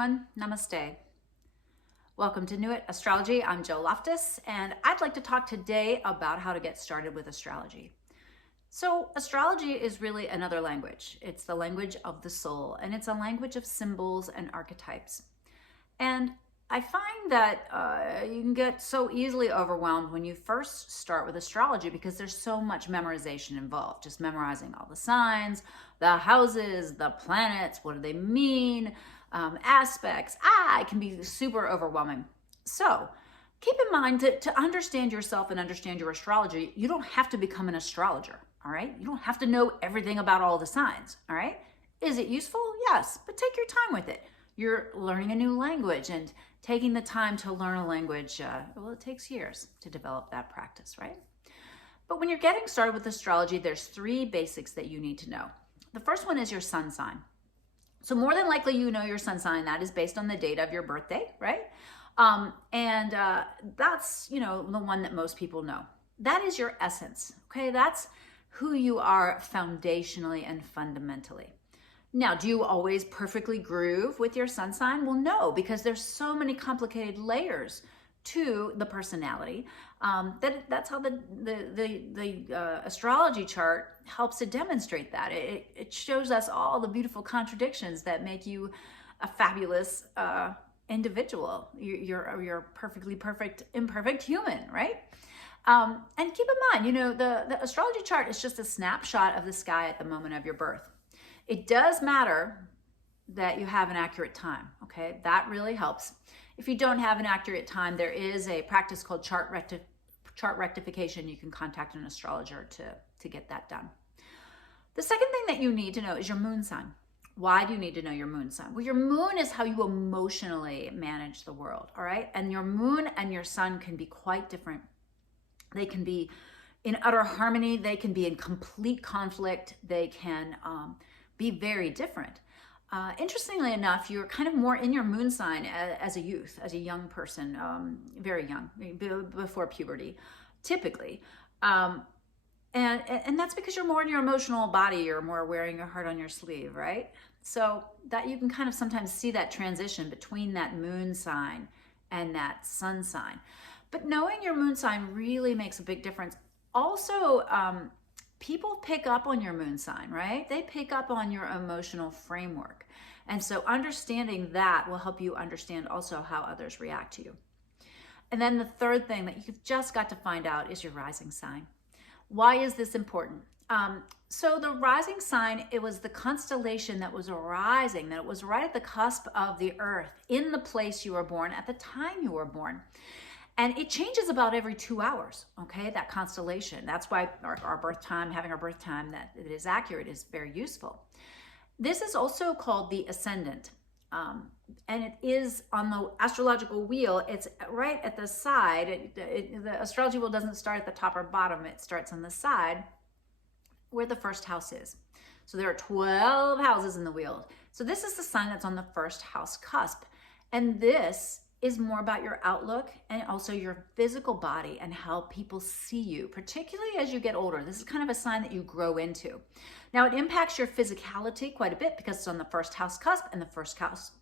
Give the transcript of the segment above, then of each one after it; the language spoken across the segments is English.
everyone. Namaste. Welcome to New It Astrology. I'm Jill Loftus, and I'd like to talk today about how to get started with astrology. So astrology is really another language. It's the language of the soul, and it's a language of symbols and archetypes. And I find that you can get so easily overwhelmed when you first start with astrology because there's so much memorization involved, just memorizing all the signs, the houses, the planets, what do they mean, aspects. It can be super overwhelming. So keep in mind to understand yourself and understand your astrology, you don't have to become an astrologer, all right? You don't have to know everything about all the signs, all right? Is it useful? Yes, but take your time with it. You're learning a new language, and taking the time to learn a language, well, it takes years to develop that practice, right? But when you're getting started with astrology, there's three basics that you need to know. The first one is your sun sign. So more than likely, you know your sun sign. That is based on the date of your birthday, right? That's, the one that most people know. That is your essence, okay? That's who you are foundationally and fundamentally. Now, do you always perfectly groove with your sun sign? Well, no, because there's so many complicated layers to the personality. That's how the astrology chart helps to demonstrate that. It shows us all the beautiful contradictions that make you a fabulous individual. You're perfectly perfect, imperfect human, right? And keep in mind, the astrology chart is just a snapshot of the sky at the moment of your birth. It does matter that you have an accurate time, okay? That really helps. If you don't have an accurate time, there is a practice called chart rectification. You can contact an astrologer to get that done. The second thing that you need to know is your moon sign. Why do you need to know your moon sign? Well, your moon is how you emotionally manage the world, all right? And your moon and your sun can be quite different. They can be in utter harmony. They can be in complete conflict. They can be very different. Interestingly enough, you're kind of more in your moon sign as a youth, as a young person, very young, before puberty, typically. And that's because you're more in your emotional body, you're more wearing your heart on your sleeve, right? So that you can kind of sometimes see that transition between that moon sign and that sun sign. But knowing your moon sign really makes a big difference. Also, people pick up on your moon sign, right? They pick up on your emotional framework. And so understanding that will help you understand also how others react to you. And then the third thing that you've just got to find out is your rising sign. Why is this important? So the rising sign, it was the constellation that was rising, that it was right at the cusp of the earth in the place you were born at the time you were born. And it changes about every 2 hours, okay, that constellation. That's why our birth time, having our birth time that it is accurate is very useful. This is also called the Ascendant. And it is on the astrological wheel. It's right at the side. The astrology wheel doesn't start at the top or bottom. It starts on the side where the first house is. So there are 12 houses in the wheel. So this is the sign that's on the first house cusp. And this is more about your outlook and also your physical body and how people see you, particularly as you get older. This is kind of a sign that you grow into. Now it impacts your physicality quite a bit because it's on the first house cusp, and the first house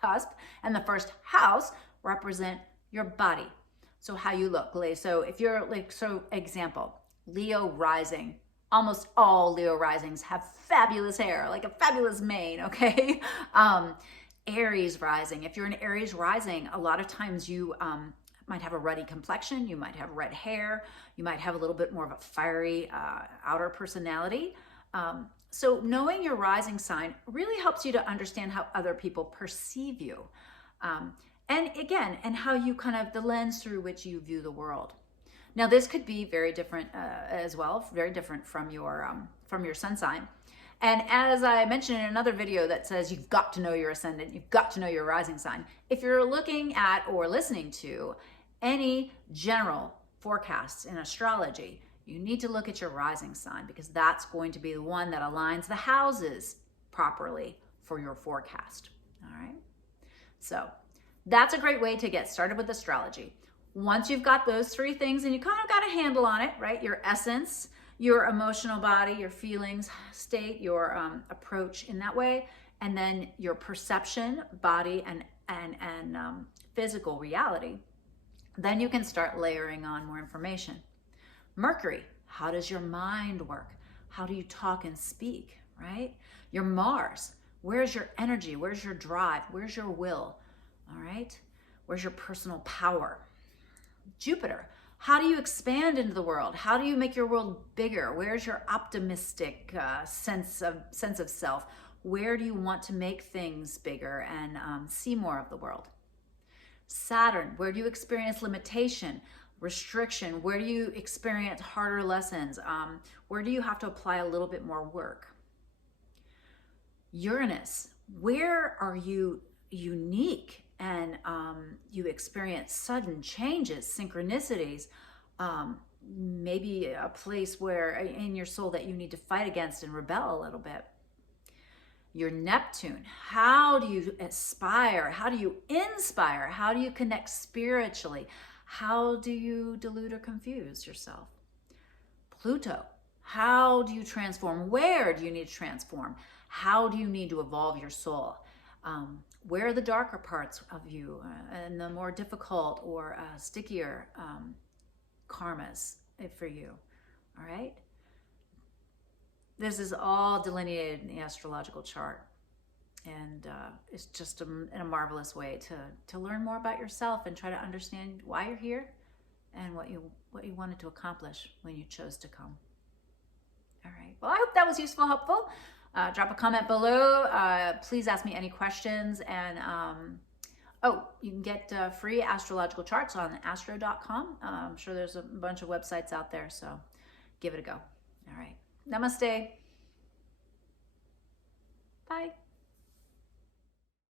cusp and the first house represent your body. So how you look. So if you're example, Leo rising. Almost all Leo risings have fabulous hair, like a fabulous mane, okay? Aries rising. If you're an Aries rising, a lot of times you might have a ruddy complexion, you might have red hair, you might have a little bit more of a fiery outer personality. So knowing your rising sign really helps you to understand how other people perceive you. And how you kind of, the lens through which you view the world. Now this could be very different as well, very different from your sun sign. And as I mentioned in another video that says you've got to know your ascendant, you've got to know your rising sign. If you're looking at or listening to any general forecasts in astrology, you need to look at your rising sign because that's going to be the one that aligns the houses properly for your forecast, all right? So that's a great way to get started with astrology. Once you've got those three things and you kind of got a handle on it, right? Your essence, your emotional body, your feelings state, your approach in that way, and then your perception, body, and physical reality, then you can start layering on more information. Mercury, how does your mind work? How do you talk and speak, right? Your Mars, where's your energy? Where's your drive? Where's your will? All right? Where's your personal power? Jupiter, how do you expand into the world? How do you make your world bigger? Where's your optimistic sense of self? Where do you want to make things bigger and see more of the world? Saturn, where do you experience limitation, restriction? Where do you experience harder lessons? Where do you have to apply a little bit more work? Uranus, where are you unique and you experience sudden changes, synchronicities, maybe a place where in your soul that you need to fight against and rebel a little bit? Your Neptune, how do you aspire? How do you inspire? How do you connect spiritually? How do you delude or confuse yourself? Pluto, how do you transform? Where do you need to transform? How do you need to evolve your soul? Where are the darker parts of you and the more difficult or stickier karmas for you? All right? This is all delineated in the astrological chart, and it's just in a marvelous way to learn more about yourself and try to understand why you're here and what you wanted to accomplish when you chose to come. All right. Well, I hope that was useful, helpful. Drop a comment below. Please ask me any questions, and you can get free astrological charts on astro.com. I'm sure there's a bunch of websites out there, so give it a go. All right. Namaste.